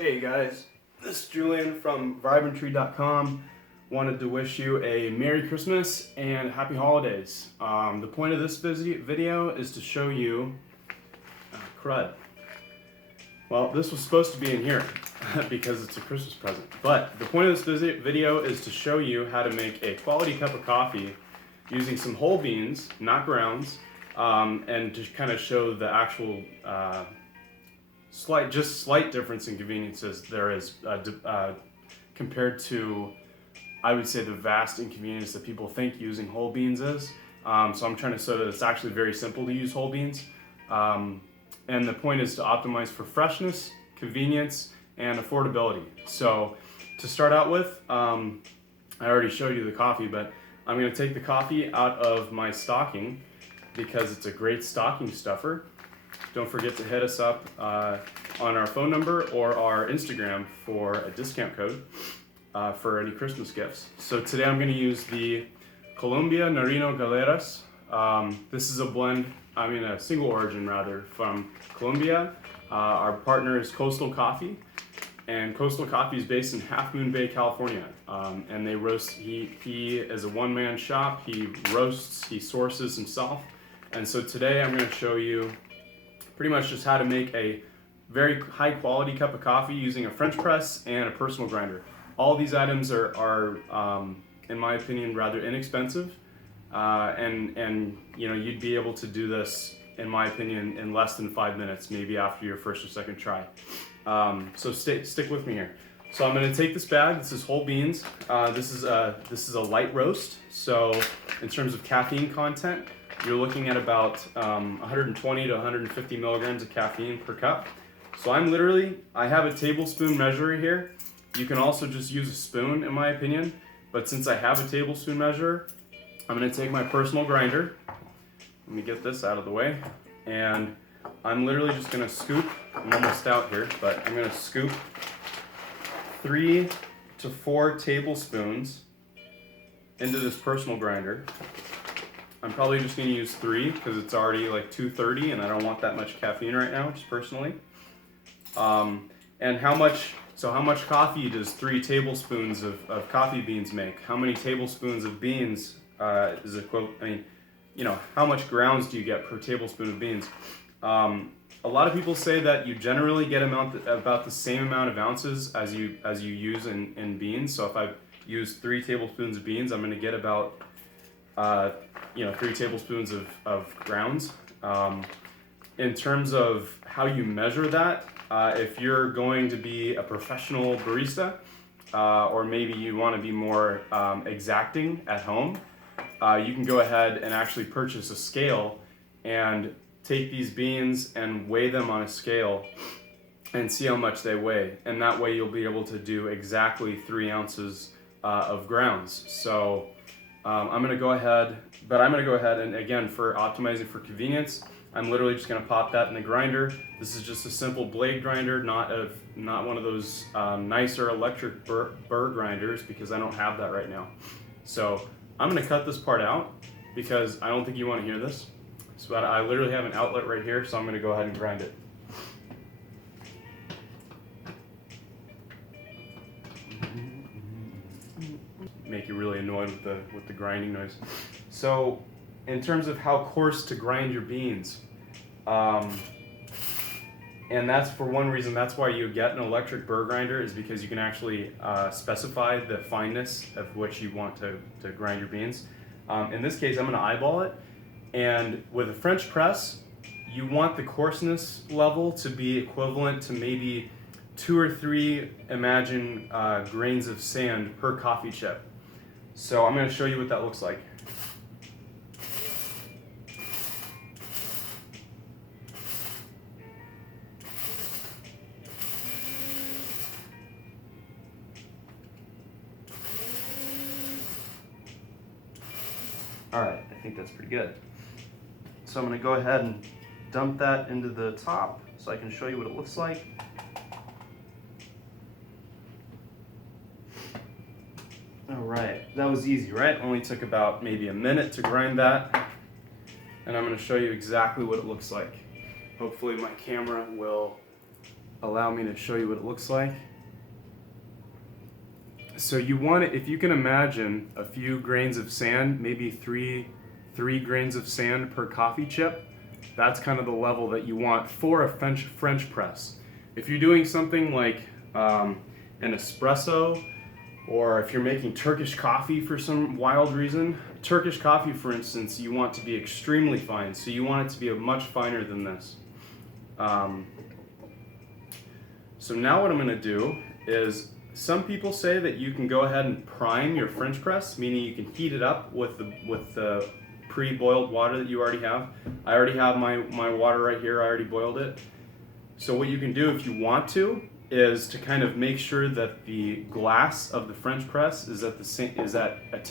Hey guys, this is Julian from vibranttree.com. Wanted to wish you a Merry Christmas and Happy Holidays. The point of this video is to show you crud. Well, this was supposed to be in here because it's a Christmas present. But the point of this video is to show you how to make a quality cup of coffee using some whole beans, not grounds, and to kind of show the actual slight difference in conveniences there is compared to, I would say, the vast inconvenience that people think using whole beans is. So I'm trying to show that it's actually very simple to use whole beans. And the point is to optimize for freshness, convenience, and affordability. So to start out with, I already showed you the coffee, but I'm going to take the coffee out of my stocking because it's a great stocking stuffer. Don't forget to hit us up on our phone number or our Instagram for a discount code for any Christmas gifts. So today I'm going to use the Colombia Nariño Galeras. This is a blend, a single origin rather, from Colombia. Our partner is Coastal Coffee, and Coastal Coffee is based in Half Moon Bay, California. And they roast, he is a one-man shop. He roasts, he sources himself. And so today I'm going to show you pretty much just how to make a very high quality cup of coffee using a French press and a personal grinder. All these items are in my opinion, rather inexpensive. And you'd be able to do this, in my opinion, in less than 5 minutes, maybe after your first or second try. So stick with me here. So I'm going to take this bag. This is whole beans. This is a light roast. So in terms of caffeine content, you're looking at about 120 to 150 milligrams of caffeine per cup. So I have a tablespoon measure here. You can also just use a spoon, in my opinion. But since I have a tablespoon measure, I'm going to take my personal grinder. Let me get this out of the way. And I'm literally just going to scoop. I'm almost out here, but I'm going to scoop 3 to 4 tablespoons into this personal grinder. I'm probably just going to use 3 because it's already like 2:30 and I don't want that much caffeine right now, just personally. And how much coffee does 3 tablespoons of coffee beans make? How many tablespoons of beans is equivalent? How much grounds do you get per tablespoon of beans? A lot of people say that you generally get about the same amount of ounces as you use in beans. So if I use 3 tablespoons of beans, I'm going to get about 3 tablespoons of grounds. In terms of how you measure that, if you're going to be a professional barista, or maybe you want to be more exacting at home, you can go ahead and actually purchase a scale and take these beans and weigh them on a scale and see how much they weigh. And that way you'll be able to do exactly 3 ounces of grounds. So I'm going to go ahead and, again, for optimizing for convenience, I'm literally just going to pop that in the grinder. This is just a simple blade grinder, not one of those nicer electric burr grinders, because I don't have that right now. So I'm going to cut this part out because I don't think you want to hear this. So I literally have an outlet right here, so I'm going to go ahead and grind it. Make you really annoyed with the grinding noise. So in terms of how coarse to grind your beans, and that's for one reason, that's why you get an electric burr grinder, is because you can actually specify the fineness of which you want to grind your beans. In this case, I'm going to eyeball it, and with a French press, you want the coarseness level to be equivalent to maybe 2 or 3, grains of sand per coffee chip. So I'm going to show you what that looks like. All right, I think that's pretty good. So I'm going to go ahead and dump that into the top so I can show you what it looks like. All right, that was easy, right? Only took about maybe a minute to grind that. And I'm going to show you exactly what it looks like. Hopefully my camera will allow me to show you what it looks like. So you want it, if you can imagine a few grains of sand, maybe three grains of sand per coffee chip, that's kind of the level that you want for a French press. If you're doing something like an espresso, or if you're making Turkish coffee for some wild reason, Turkish coffee, for instance, you want to be extremely fine, so you want it to be much finer than this. So now what I'm going to do is, some people say that you can go ahead and prime your French press, meaning you can heat it up with the pre-boiled water that you already have. I already have my water right here. I already boiled it. So what you can do if you want to is to kind of make sure that the glass of the French press is at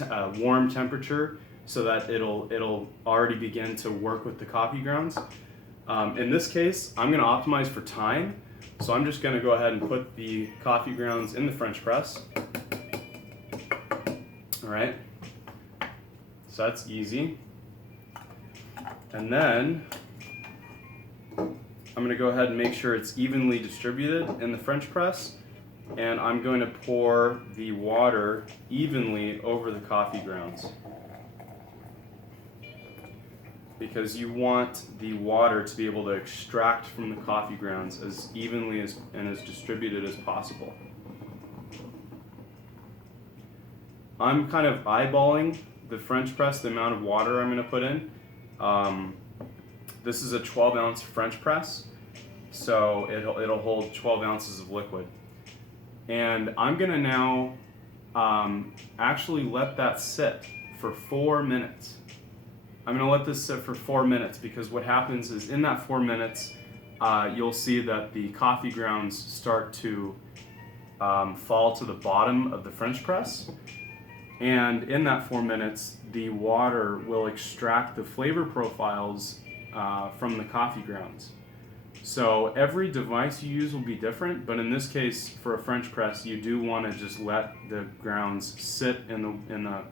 a warm temperature, so that it'll already begin to work with the coffee grounds. In this case, I'm going to optimize for time. So I'm just going to go ahead and put the coffee grounds in the French press. All right, so that's easy. And then I'm going to go ahead and make sure it's evenly distributed in the French press. And I'm going to pour the water evenly over the coffee grounds, because you want the water to be able to extract from the coffee grounds as evenly and as distributed as possible. I'm kind of eyeballing the French press, the amount of water I'm going to put in. This is a 12-ounce French press, so it'll hold 12 ounces of liquid. And I'm going to now actually let that sit for 4 minutes. I'm going to let this sit for 4 minutes, because what happens is in that 4 minutes, you'll see that the coffee grounds start to fall to the bottom of the French press. And in that 4 minutes, the water will extract the flavor profiles from the coffee grounds. So every device you use will be different, but in this case, for a French press, you do want to just let the grounds sit in the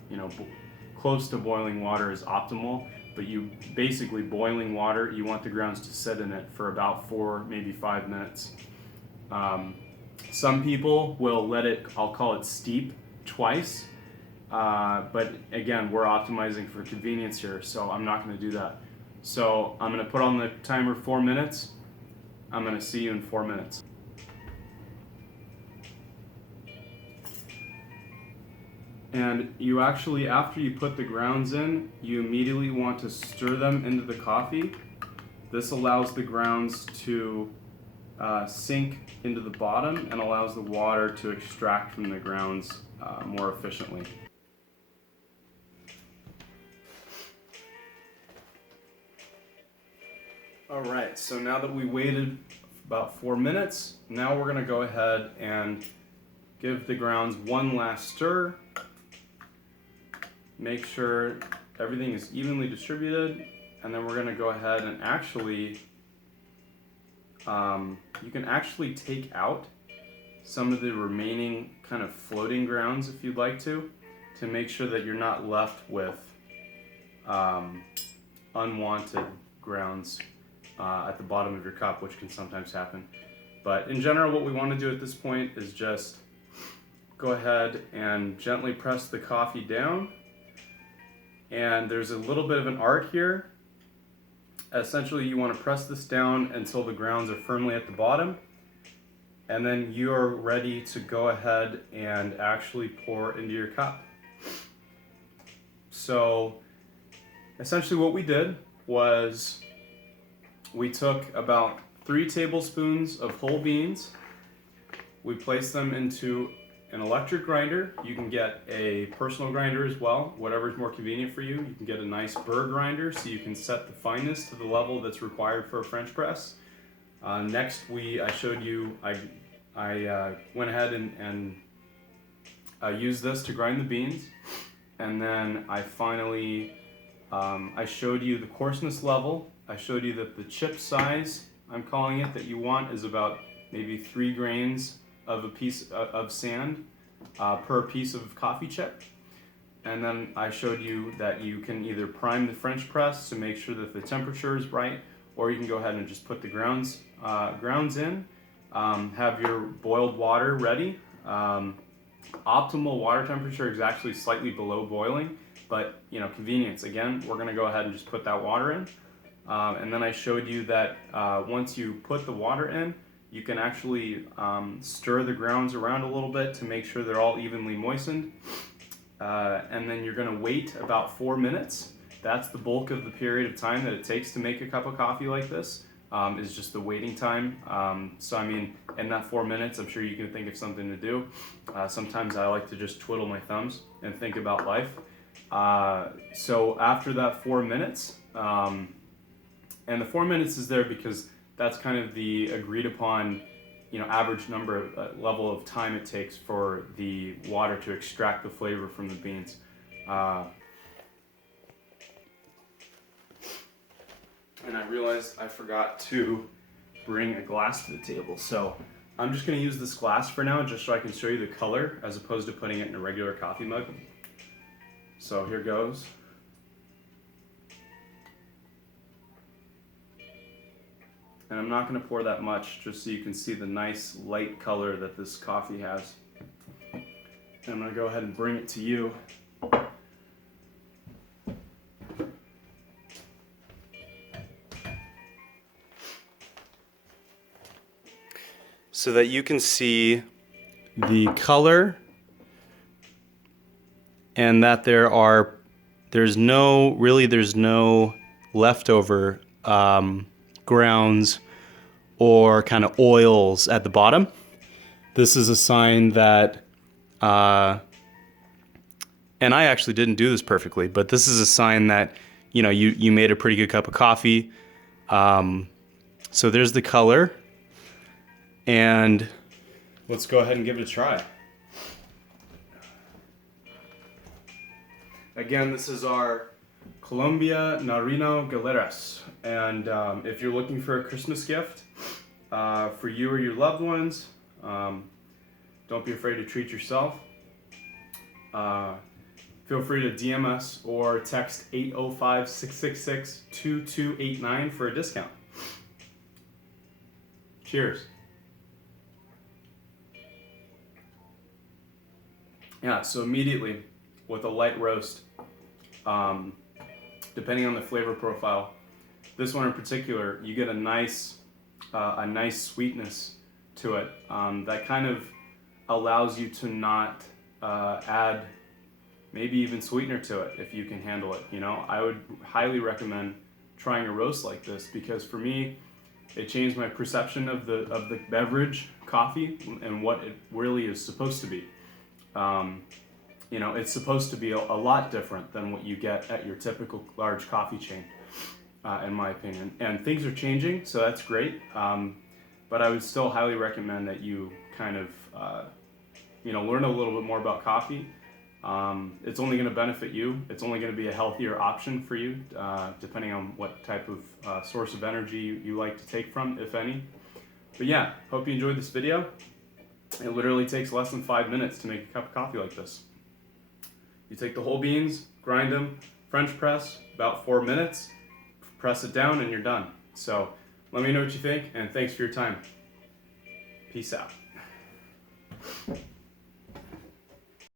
close to boiling water is optimal, but you basically, boiling water, you want the grounds to sit in it for about 4, maybe 5 minutes. Some people will let it, I'll call it steep twice, but again, we're optimizing for convenience here, so I'm not going to do that. So I'm going to put on the timer 4 minutes. I'm going to see you in 4 minutes. And you actually, after you put the grounds in, you immediately want to stir them into the coffee. This allows the grounds to sink into the bottom and allows the water to extract from the grounds more efficiently. All right, so now that we waited about 4 minutes, now we're going to go ahead and give the grounds one last stir. Make sure everything is evenly distributed, and then we're going to go ahead and actually, you can actually take out some of the remaining kind of floating grounds if you'd like to make sure that you're not left with unwanted grounds at the bottom of your cup, which can sometimes happen. But in general, what we want to do at this point is just go ahead and gently press the coffee down. And there's a little bit of an art here. Essentially, you want to press this down until the grounds are firmly at the bottom. And then you're ready to go ahead and actually pour into your cup. So essentially what we did was we took about 3 tablespoons of whole beans. We placed them into an electric grinder. You can get a personal grinder as well, whatever is more convenient for you. You can get a nice burr grinder so you can set the fineness to the level that's required for a French press. Next, I showed you, I went ahead and used this to grind the beans. And then I finally, I showed you the coarseness level. I showed you that the chip size, I'm calling it, that you want is about maybe 3 grains of a piece of sand per piece of coffee chip. And then I showed you that you can either prime the French press to make sure that the temperature is right, or you can go ahead and just put the grounds in. Have your boiled water ready. Optimal water temperature is actually slightly below boiling, but convenience. Again, we're going to go ahead and just put that water in. And then I showed you that once you put the water in, you can actually stir the grounds around a little bit to make sure they're all evenly moistened. And then you're going to wait about 4 minutes. That's the bulk of the period of time that it takes to make a cup of coffee like this, is just the waiting time. So I mean, in that 4 minutes, I'm sure you can think of something to do. Sometimes I like to just twiddle my thumbs and think about life. So after that 4 minutes, and the 4 minutes is there because that's kind of the agreed upon, average number, level of time it takes for the water to extract the flavor from the beans. And I realized I forgot to bring a glass to the table. So I'm just gonna use this glass for now, just so I can show you the color as opposed to putting it in a regular coffee mug. So here goes. And I'm not going to pour that much, just so you can see the nice light color that this coffee has. And I'm going to go ahead and bring it to you. So that you can see the color and that there's no leftover grounds or kind of oils at the bottom. This is a sign that, and I actually didn't do this perfectly, but this is a sign that, you made a pretty good cup of coffee. So there's the color, and let's go ahead and give it a try. Again, this is our Colombia Narino Galeras, and if you're looking for a Christmas gift for you or your loved ones, don't be afraid to treat yourself. Feel free to DM us or text 805-666-2289 for a discount. Cheers. Yeah, so immediately with a light roast, depending on the flavor profile, this one in particular, you get a nice sweetness to it that kind of allows you to not add maybe even sweetener to it if you can handle it. I would highly recommend trying a roast like this, because for me, it changed my perception of the beverage coffee and what it really is supposed to be. It's supposed to be a lot different than what you get at your typical large coffee chain, in my opinion. And things are changing, so that's great. But I would still highly recommend that you kind of, learn a little bit more about coffee. It's only going to benefit you. It's only going to be a healthier option for you, depending on what type of source of energy you like to take from, if any. But yeah, hope you enjoyed this video. It literally takes less than 5 minutes to make a cup of coffee like this. You take the whole beans, grind them, French press, about 4 minutes, press it down, and you're done. So let me know what you think, and thanks for your time. Peace out.